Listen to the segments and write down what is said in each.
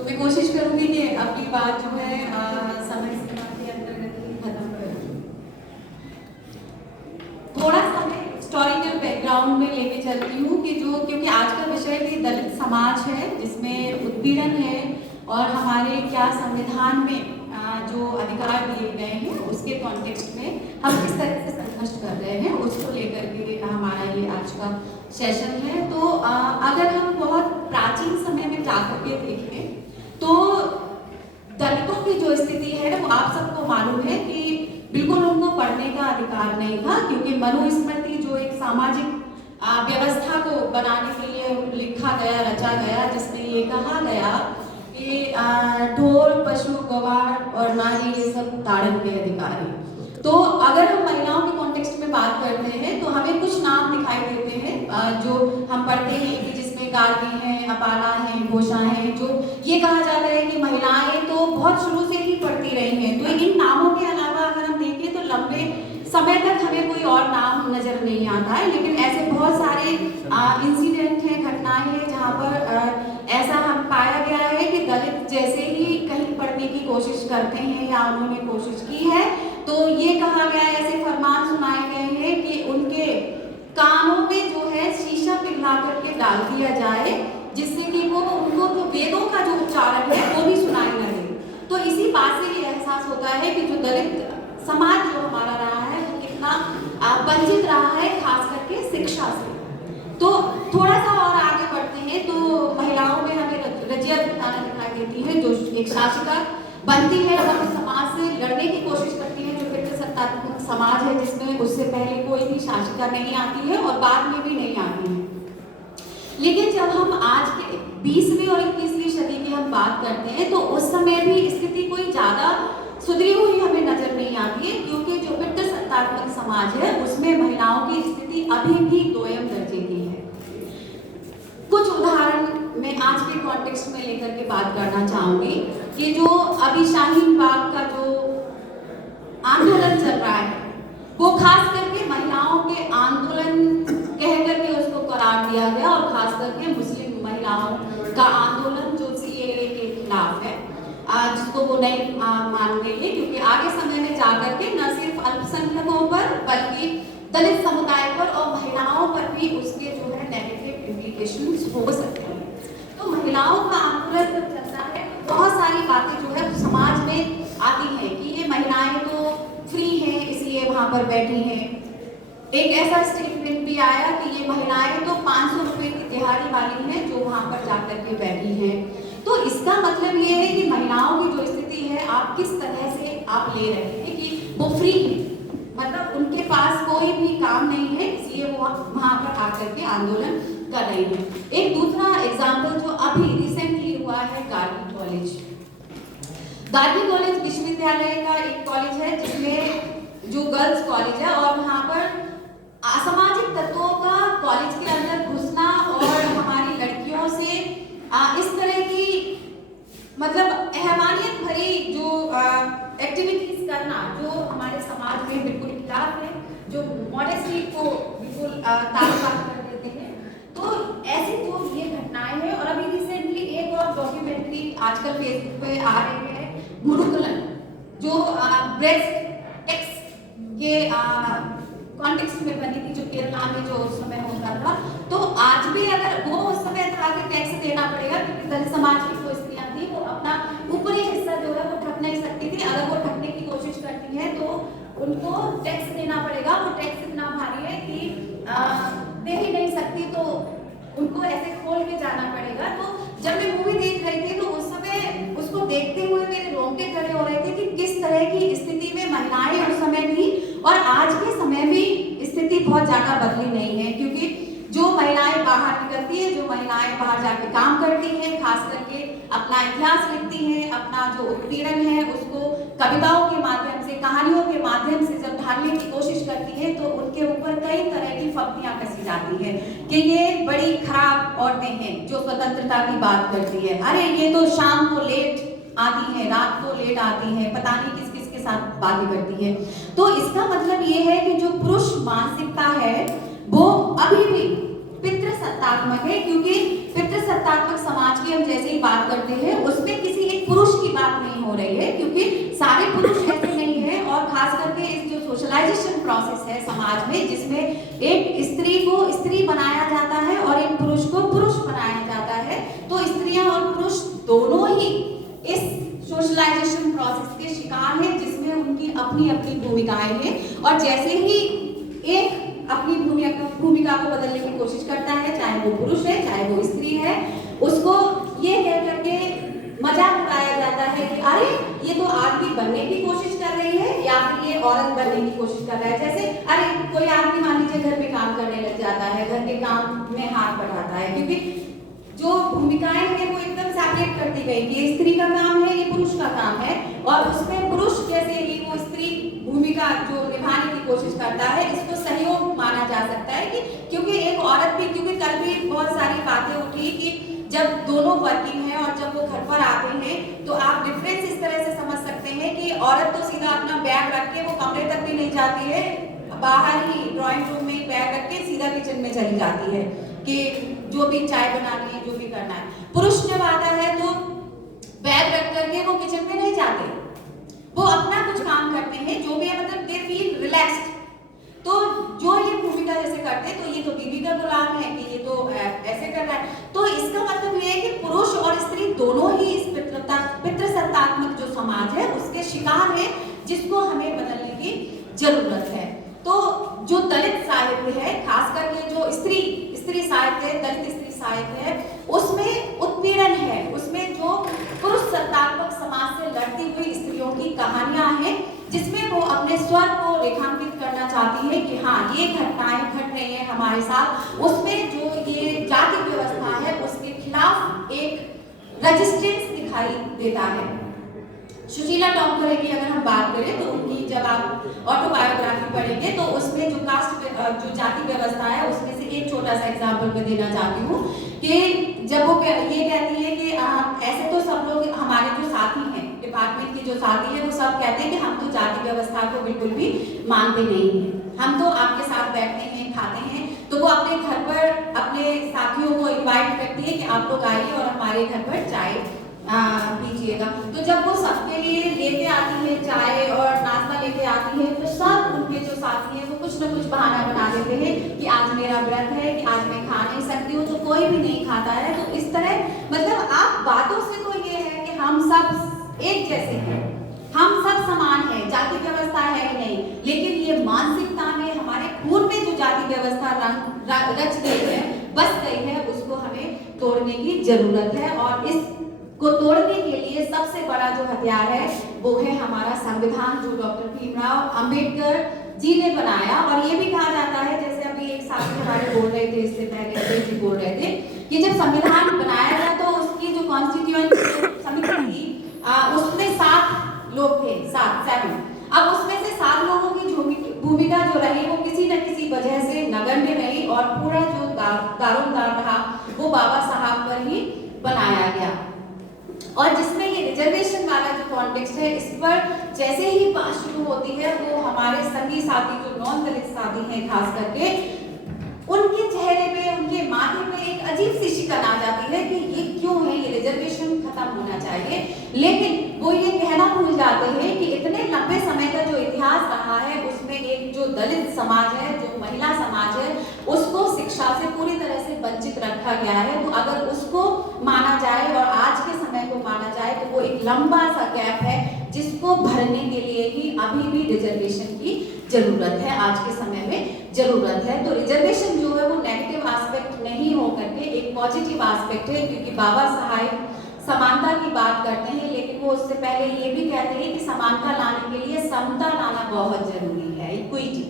तो मैं कोशिश करूंगी कि अपनी बात जो है समय सीमा के अंतर्गत ही खत्म करूं। थोड़ा सा मैं हिस्टोरिकल बैकग्राउंड में लेके चलती हूँ कि जो क्योंकि आज का विषय भी दलित समाज है जिसमें उत्पीड़न है और हमारे क्या संविधान में जो अधिकार दिए गए हैं उसके कॉन्टेक्स्ट में हम किस तरह से संघर्ष कर रहे हैं उसको लेकर के हमारा ये आज का सेशन है। तो अगर हम बहुत प्राचीन समय में जाकर के देखें तो दलितों की जो स्थिति है वो आप सबको मालूम है कि बिल्कुल उनको पढ़ने का अधिकार नहीं था, क्योंकि मनुस्मृति जो एक सामाजिक व्यवस्था को बनाने के लिए लिखा गया, रचा गया, जिसमें ये कहा गया कि ढोल पशु गवार और नारी ये सब ताड़न के अधिकारी। तो अगर हम महिलाओं के कॉन्टेक्स्ट में बात करते हैं तो हमें कुछ नाम दिखाई देते हैं जो हम पढ़ते हैं कि जिसमें गार्गी हैं, अपाला हैं, घोषा हैं, जो ये कहा जाता है कि महिलाएं तो बहुत शुरू से ही पढ़ती रही हैं। तो इन नामों के अलावा अगर हम देखें तो लंबे समय तक हमें कोई और नाम नजर नहीं आता है, लेकिन ऐसे बहुत सारे इंसिडेंट हैं, घटनाएं हैं जहाँ पर ऐसा हम पाया गया है कि दलित जैसे ही कहीं पढ़ने की कोशिश करते हैं या उन्होंने कोशिश की है तो ये कहा गया है, ऐसे फरमान सुनाए गए हैं कि उनके कानों में जो है शीशा पिघला करके डाल दिया जाए जिससे कि वो उनको जो वेदों का जो उच्चारण है वो भी सुनाई न दे। तो इसी बात से ये एहसास होता है कि जो दलित समाज जो हमारा रहा है वो कितना वंचित रहा है, खास करके शिक्षा से। तो थोड़ा सा और आगे बढ़ते हैं तो महिलाओं में हमें रजिया सुल्ताना दिखाई देती है जो एक शासिका बनती है और समाज से लड़ने की कोशिश करती है, जो पितृसत्तात्मक समाज है जिसमें उससे पहले कोई भी शासिका नहीं आती है और बाद में भी नहीं आती है। लेकिन जब हम आज के 20वीं और 21वीं सदी की हम बात करते हैं तो उस समय भी स्थिति कोई ज्यादा सुधरी हुई हमें नजर नहीं आती है, क्योंकि जो पितृसत्तात्मक समाज है उसमें महिलाओं की स्थिति अभी भी दोयम दर्जे की है। कुछ उदाहरण मैं आज के कॉन्टेक्स्ट में लेकर के बात करना चाहूंगी कि जो अभी शाहीन बाग का जो आंदोलन चल रहा है वो खास करके महिलाओं के आंदोलन कह करके उसको करार दिया गया और खास करके मुस्लिम महिलाओं का आंदोलन जो सीएए के खिलाफ है, जिसको वो नहीं मान रही है, क्योंकि आगे समय में जाकर के न सिर्फ अल्पसंख्यकों पर बल्कि दलित समुदाय पर और महिलाओं पर भी उसके जो है नेगेटिव इम्प्लीकेशंस हो सकते हैं। तो महिलाओं का आंदोलन जब चलता है बहुत सारी बातें जो है समाज में आती हैं कि ये महिलाएं तो फ्री हैं इसलिए वहां पर बैठी हैं। एक ऐसा स्टेटमेंट भी आया कि ये महिलाएं तो 500 रुपए की दिहाड़ी वाली हैं जो वहां पर जाकर के बैठी हैं। तो इसका मतलब ये है कि महिलाओं की जो स्थिति है आप किस तरह से आप ले रहे हैं कि वो फ्री है, मतलब उनके पास कोई भी काम नहीं है इसलिए वो वहां पर आकर के आंदोलन कर रही है। एक दूसरा एग्जाम्पल जो अभी रिसेंटली हुआ है गार्गी कॉलेज। गार्गी कॉलेज विश्वविद्यालय का एक कॉलेज है जिसमें जो गर्ल्स कॉलेज है और वहां पर असामाजिक तत्वों का कॉलेज के अंदर घुसना और हमारी लड़कियों से इस तरह की मतलब अहमानियत भरी जो एक्टिविटीज करना जो हमारे समाज में बिल्कुल खिलाफ है, जो मॉडेस्टी को बिल्कुल ताक कर देते हैं। तो ऐसी जो ये घटनाएं हैं और अभी रिसेंटली एक और डॉक्यूमेंट्री आजकल फेसबुक पे आ रही है गुरुकुलम, जो ब्रेस्ट एक्स के कॉन्टेक्स्ट में बनी थी, जो केरला में जो उस समय होता था। तो आज भी अगर वो उस समय था कि टैक्स देना पड़ेगा, क्योंकि दलित समाज की जो स्त्रियां थी वो अपना ऊपरी हिस्सा जो है वो ढक नहीं सकती थी। अगर वो ढकने की कोशिश करती है तो उनको टैक्स देना पड़ेगा। वो टैक्स इतना भारी है कि दे ही नहीं सकती, तो उनको ऐसे खोल के जाना पड़ेगा। तो जब मैं मूवी देख रही थी तो उस समय उसको देखते हुए मेरे रोंगटे खड़े हो रहे थे कि किस तरह की स्थिति में महिलाएं उस समय थी और आज के समय में स्थिति बहुत ज्यादा बदली नहीं है, क्योंकि जो महिलाएं बाहर निकलती है, जो महिलाएं बाहर जाके काम करती हैं, खास करके अपना इतिहास लिखती हैं, अपना जो उत्पीड़न है उसको कविताओं के माध्यम से, कहानियों के माध्यम से जब ढालने की कोशिश करती है तो उनके ऊपर कई तरह की फप्तियां कसी जाती है कि ये बड़ी खराब औरतें हैं जो स्वतंत्रता की बात करती है, अरे ये तो शाम को लेट आती है, रात को लेट आती है, पता नहीं किस किस के साथ बातें करती है। तो इसका मतलब ये है कि जो पुरुष मानसिकता है वो अभी भी पितृसत्तात्मक है, क्योंकि पितृसत्तात्मक समाज की हम जैसे ही बात करते हैं उसमें रही है, क्योंकि सारे पुरुष ऐसे नहीं है। और खास करके इस जो सोशलाइजेशन प्रोसेस है समाज में, जिसमें एक स्त्री को स्त्री बनाया जाता है और एक पुरुष को पुरुष बनाया जाता है, तो स्त्रियां और पुरुष दोनों ही इस सोशलाइजेशन प्रोसेस के शिकार हैं, जिसमें उनकी अपनी अपनी भूमिकाएं हैं। और जैसे ही एक अपनी भूमिका को बदलने की कोशिश करता है, चाहे वो पुरुष है चाहे वो स्त्री है, उसको ये कह करके मजाक उड़ाया जाता है कि अरे ये तो आदमी बनने की कोशिश कर रही है या फिर ये औरत बनने की कोशिश कर रहा है। जैसे अरे कोई आदमी मान लीजिए घर में काम करने लग जाता है, घर के काम में हाथ बढ़ाता है, क्योंकि जो भूमिकाएं हैं वो एकदम सेपरेट कर दी गई कि स्त्री का काम है, ये पुरुष का काम है। और उसमें पुरुष जैसे ही वो स्त्री भूमिका जो निभाने की कोशिश करता है, इसको सहयोग माना जा सकता है कि क्योंकि एक औरत भी, क्योंकि कल भी बहुत सारी बातें उठी कि जब दोनों वर्किंग है और जब वो घर पर आते हैं तो आप डिफरेंस इस तरह से समझ सकते हैं कि औरत तो सीधा अपना बैग रख के वो कमरे तक भी नहीं जाती है, बाहर ही ड्राइंग रूम में ही बैग रख के सीधा किचन में चली जाती है कि जो भी चाय बनानी है, जो भी करना है। पुरुष जब आता है तो बैग रख करके वो किचन में नहीं जाते, वो अपना कुछ काम करते हैं, जो भी है, मतलब दे फील रिलैक्स्ड। तो जो ये भूमिका जैसे करते हैं, तो ये तो बीवी का गुलाम है कि ये तो ऐसे कर रहा है। तो इसका मतलब ये है कि पुरुष और स्त्री दोनों ही इस पितृसत्तात्मक जो समाज है उसके शिकार है, जिसको हमें बदलने की जरूरत है। तो जो दलित साहित्य है, खास करके जो स्त्री साहित्य है, दलित स्त्री साहित्य है, उसमें उत्पीड़न है, उसमें जो पुरुष सत्तात्मक समाज से लड़ती हुई स्त्रियों की कहानियां हैं, जिसमें वो अपने स्वर को रेखांकित करना चाहती है कि हाँ ये घटनाएं घट रही हैं हमारे साथ। उसमें जो ये जाति व्यवस्था है उसके खिलाफ एक रेजिस्टेंस दिखाई देता है। सुशीला टॉमकरे की अगर हम बात करें तो उनकी जब आप ऑटोबायोग्राफी पढ़ेंगे तो उसमें जो कास्ट जो जाति व्यवस्था है उसमें से एक छोटा सा एग्जाम्पल मैं देना चाहती हूँ कि जब वो ये कहती है कि ऐसे तो सब लोग हमारे जो साथी हैं, डिपार्टमेंट के जो साथी हैं, वो सब कहते हैं कि हम तो जाति व्यवस्था को बिल्कुल भी मानते नहीं हैं, हम तो आपके साथ बैठते हैं, खाते हैं। तो वो अपने घर पर अपने साथियों को इनवाइट करती है कि आप लोग आइए और हमारे घर पर चाय पीजिएगा। तो जब वो सबके लिए लेके आती है चाय और नाश्ता लेके आती है, तो सब उनके जो साथी हैं वो कुछ न कुछ बहाना बना देते हैं कि आज मेरा व्रत है, कि आज मैं खा नहीं सकती हूँ, तो कोई भी नहीं खाता है। तो इस तरह मतलब आप बातों से तो ये है कि हम सब एक जैसे हैं, हम सब समान हैं, जाति व्यवस्था है कि नहीं, लेकिन ये मानसिकता में हमारे खून में जो जाति व्यवस्था रच गई है, बस गई है, उसको हमें तोड़ने की जरूरत है। और इस को तोड़ने के लिए सबसे बड़ा जो हथियार है वो है हमारा संविधान, जो डॉक्टर भीमराव अंबेडकर जी ने बनाया। और ये भी कहा जाता है, जैसे अभी एक साथी हमारे बोल रहे थे, इससे पहले जी बोल रहे थे कि जब संविधान बनाया गया तो उसकी जो कॉन्स्टिट्यूएंट समिति थी उसमें 7 लोग थे, 7 अब उसमें से 7 लोगों की भूमिका जो रही वो किसी न किसी वजह से नगण्य रही और पूरा जो दारोमदार रहा वो बाबा साहब पर ही बनाया गया। और जिसमें ये रिजर्वेशन वाला जो कॉन्टेक्स्ट है, इस पर जैसे ही बात शुरू होती है वो हमारे सभी साथी जो नॉन दलित साथी हैं खास करके, उनके चेहरे पे, उनके माथे पे एक अजीब सी शिकन आ जाती है कि ये क्यों है, ये रिजर्वेशन खत्म होना चाहिए। लेकिन वो ये कहना भूल जाते हैं कि इतने लंबे समय का जो इतिहास रहा है उसमें एक जो दलित समाज है, जो महिला समाज है, उसको शिक्षा से पूरी तरह से वंचित रखा गया है। तो अगर उसको माना जाए और आज के समय को माना जाए तो वो एक लंबा सा गैप है जिसको भरने के लिए ही अभी भी रिजर्वेशन की जरूरत है, आज के समय में जरूरत है। तो रिजर्वेशन जो है वो नेगेटिव एस्पेक्ट नहीं हो करके एक पॉजिटिव एस्पेक्ट है, क्योंकि बाबा साहब समानता की बात करते हैं, लेकिन वो उससे पहले ये भी कहते हैं कि समानता लाने के लिए समता लाना बहुत जरूरी है, इक्विटी।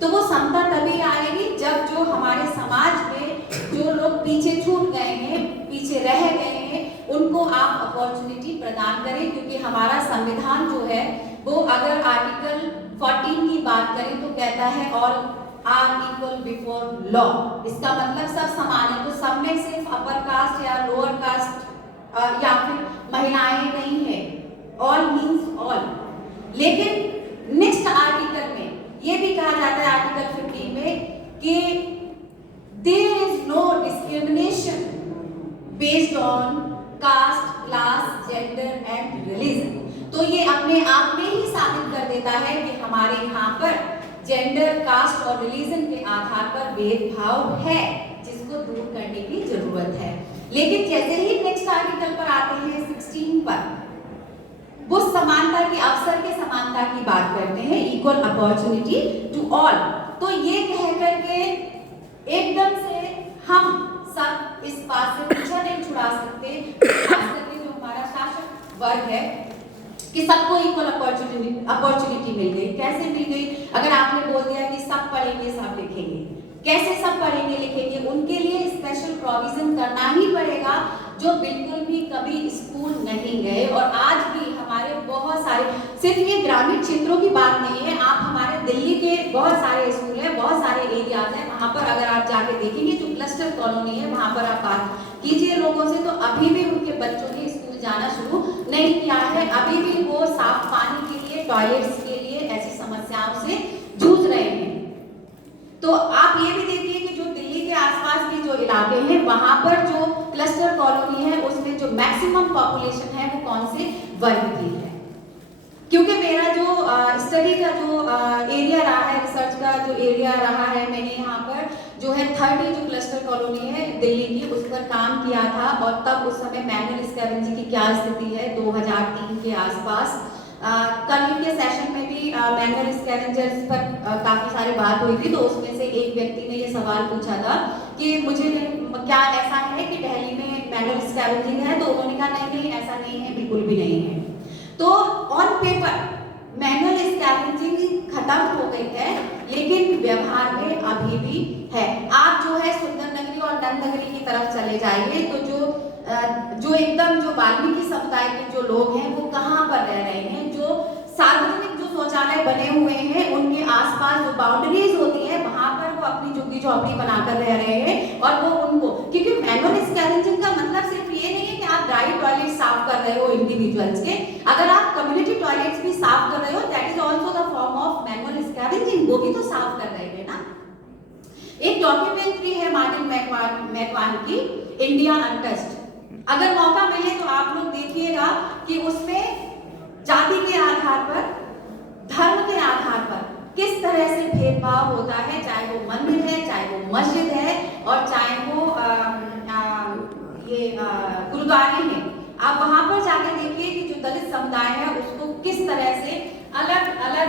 तो वो समता तभी आएगी जब जो हमारे समाज में जो लोग पीछे छूट गए हैं, पीछे रह गए हैं, उनको आप अपॉर्चुनिटी प्रदान करें। क्योंकि हमारा संविधान जो है वो अगर आर्टिकल 14 की बात करें तो कहता है all are equal before law. इसका मतलब सब समान है। तो सब में सिर्फ अपर कास्ट या लोअर कास्ट या फिर महिलाएं नहीं है, ऑल मीन्स ऑल। लेकिन नेक्स्ट आर्टिकल में ये भी कहा जाता है आर्टिकल 15 में कि there is no discrimination based on caste, class, gender and religion. तो ये अपने आप में ही साबित कर देता है कि हमारे यहाँ पर जेंडर, कास्ट और रिलीजन के आधार पर भेदभाव है, जिसको दूर करने की जरूरत है। लेकिन जैसे ही नेक्स्ट आर्टिकल पर आते हैं 16 पर, वो समानता की, अवसर के समानता की बात करते हैं, इक्वल अपॉर्चुनिटी टू ऑल। तो ये कह करके एकदम से हम सब इस बात से पीछा नहीं छुड़ा सकते, खास करके जो हमारा शासक वर्ग है, कि सबको इक्वल अपॉर्चुनिटी मिल गई। कैसे मिल गई? अगर आपने बोल दिया कि सब पढ़ेंगे सब लिखेंगे, कैसे सब पढ़ेंगे लिखेंगे? उनके लिए स्पेशल प्रोविजन करना ही पड़ेगा, जो बिल्कुल भी कभी स्कूल नहीं गए। और आज भी हमारे बहुत सारे, सिर्फ ये ग्रामीण क्षेत्रों की बात नहीं है, आप हमारे दिल्ली के बहुत सारे स्कूल हैं, बहुत सारे एरियाज हैं, वहाँ पर अगर आप जाके देखेंगे, जो क्लस्टर कॉलोनी है, वहाँ पर आप बात कीजिए लोगों से, तो अभी भी उनके बच्चों ने स्कूल जाना शुरू नहीं किया है। अभी भी वो साफ पानी के लिए, टॉयलेट्स के लिए ऐसी समस्याओं से जूझ रहे हैं। तो आप ये भी देखिए कि जो दिल्ली के आसपास के जो इलाके हैं, वहां पर जो क्लस्टर कॉलोनी है, उसमें जो मैक्सिमम पॉपुलेशन है वो कौन से वर्ग की है? क्योंकि मेरा जो स्टडी का जो एरिया रहा है, रिसर्च का जो एरिया रहा है, मैंने यहाँ पर जो है 30 जो क्लस्टर कॉलोनी है दिल्ली की, उस पर काम किया था। और तब उस समय मैनुअल स्कैवेंजिंग की क्या स्थिति है 2003 के आसपास। कल के सेशन में भी मैनुअल स्कैवेंजर्स पर काफी सारी बात हुई थी। तो उसमें से एक व्यक्ति ने ये सवाल पूछा था कि मुझे क्या ऐसा है कि दिल्ली में मैनुअल स्कैवेंजिंग है? तो उन्होंने कहा नहीं, ऐसा नहीं है, बिल्कुल भी नहीं है। तो ऑन पेपर मैनुअल स्कैवेंजिंग खत्म हो गई है, लेकिन व्यवहार में अभी भी है। आप जो है सुंदर नगरी और नंद नगरी की तरफ चले जाइए, तो जो एकदम जो वाल्मीकि समुदाय के जो लोग हैं, वो कहाँ पर रह रहे हैं? जो सार्वजनिक जो शौचालय बने हुए हैं, उनके आसपास जो बाउंड्रीज होती है, वहां पर वो अपनी झुग्गी झोपड़ी बनाकर रह रहे हैं। और वो उनको, क्योंकि मैनुअल स्कैवेंजिंग का मतलब सिर्फ ये नहीं है कि आप ड्राई टॉयलेट साफ कर रहे हो इंडिविजुअल्स के, अगर आप कम्युनिटी टॉयलेट्स भी साफ कर रहे हो, that is also the form of manual scavenging, वो भी तो साफ कर रहे हैं ना। एक डॉक्यूमेंट्री है मार्टिन मैकवान की, इंडिया अनटच्ड। अगर मौका मिले तो आप लोग देखिएगा कि उसमें जाति के आधार पर, धर्म के आधार पर किस तरह से भेदभाव होता है, चाहे वो मंदिर है, चाहे वो मस्जिद है, और चाहे वो गुरुद्वारे हैं। आप वहां पर जाके देखिए कि जो दलित समुदाय है, उसको किस तरह से अलग अलग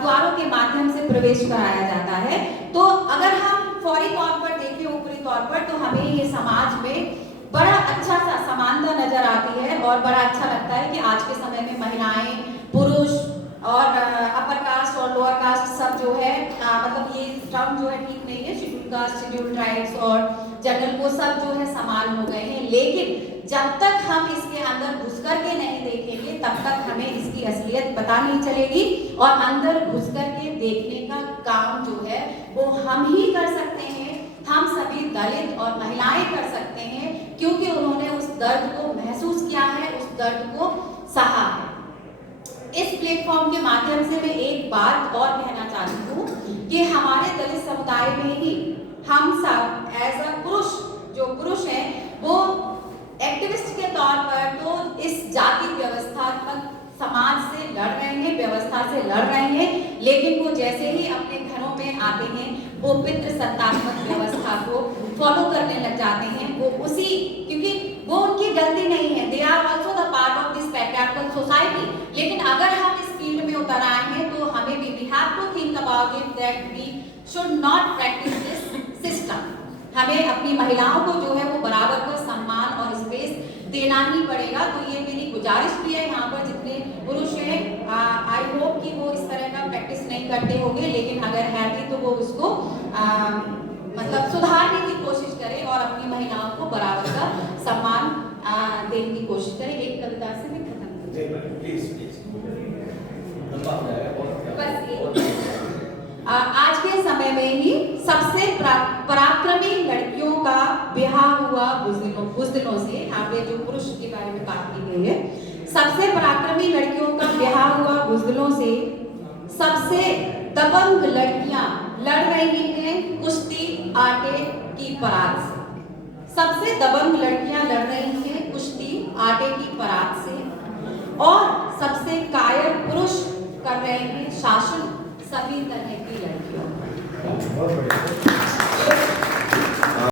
द्वारों के माध्यम से प्रवेश कराया जाता है। तो अगर हम फौरी तौर पर देखें, ऊपरी तौर पर, तो हमें ये समाज में बड़ा अच्छा सा समानता नजर आती है। और बड़ा अच्छा लगता है कि आज के समय में महिलाएं, पुरुष और अपर कास्ट और लोअर कास्ट सब जो है, मतलब ये टर्म जो है ठीक नहीं है, शेड्यूल कास्ट, शेड्यूल ट्राइब्स और जनरल, वो सब जो है समान हो गए हैं। लेकिन जब तक हम इसके अंदर घुस कर के नहीं देखेंगे, तब तक हमें इसकी असलियत पता नहीं चलेगी। और अंदर घुस कर के देखने का काम जो है वो हम ही कर सकते हैं। हम सभी दलित और महिलाएं कर सकते हैं, क्योंकि उन्होंने उस दर्द को महसूस किया है, उस दर्द को सहा है। इस प्लेटफॉर्म के माध्यम से मैं एक बात और कहना चाहती हूँ कि हमारे दलित समुदाय में ही हम सब एज अ पुरुष, जो पुरुष हैं, वो एक्टिविस्ट के तौर पर तो इस जाति व्यवस्थात्मक समाज से लड़ रहे हैं, व्यवस्था से लड़ रहे हैं। लेकिन वो जैसे ही अपने घरों में आते हैं, वो पितृसत्तात्मक व्यवस्था को फॉलो करने लग जाते हैं। वो उसी, क्योंकि वो उनकी गलती नहीं है, they are also the part of this patriarchal society. लेकिन अगर हम इस फील्ड में उतर आए हैं, तो हमें we have to think about it that we should not practise this system. हमें अपनी महिलाओं को जो है वो बराबर का सम्मान और स्पेस देना ही पड़ेगा। तो ये मेरी गुजारिश भी है यहाँ पर जितने पुरुष हैं, आई होप कि वो इस तरह का प्रैक्टिस नहीं करते होंगे, लेकिन अगर है भी तो वो उसको मतलब सुधारने की कोशिश करें और अपनी महिलाओं को बराबर का सम्मान देने की कोशिश करें। एक कविता से मैं खत्म आज के समय में ही सबसे पराक्रमी लड़कियों का ब्याह हुआ बुज़दिलों से। यहाँ पे जो पुरुष के बारे में बात की गई है, सबसे पराक्रमी लड़कियों का ब्याह हुआ बुज़दिलों से। सबसे दबंग लड़कियां लड़ रही हैं कुश्ती आटे की परात से। सबसे दबंग लड़कियां लड़ रही हैं कुश्ती आटे की परात से। और सबसे कायर पुरुष कर रहे हैं शासन सभी तरह की लड़कियों। बहुत बढ़िया।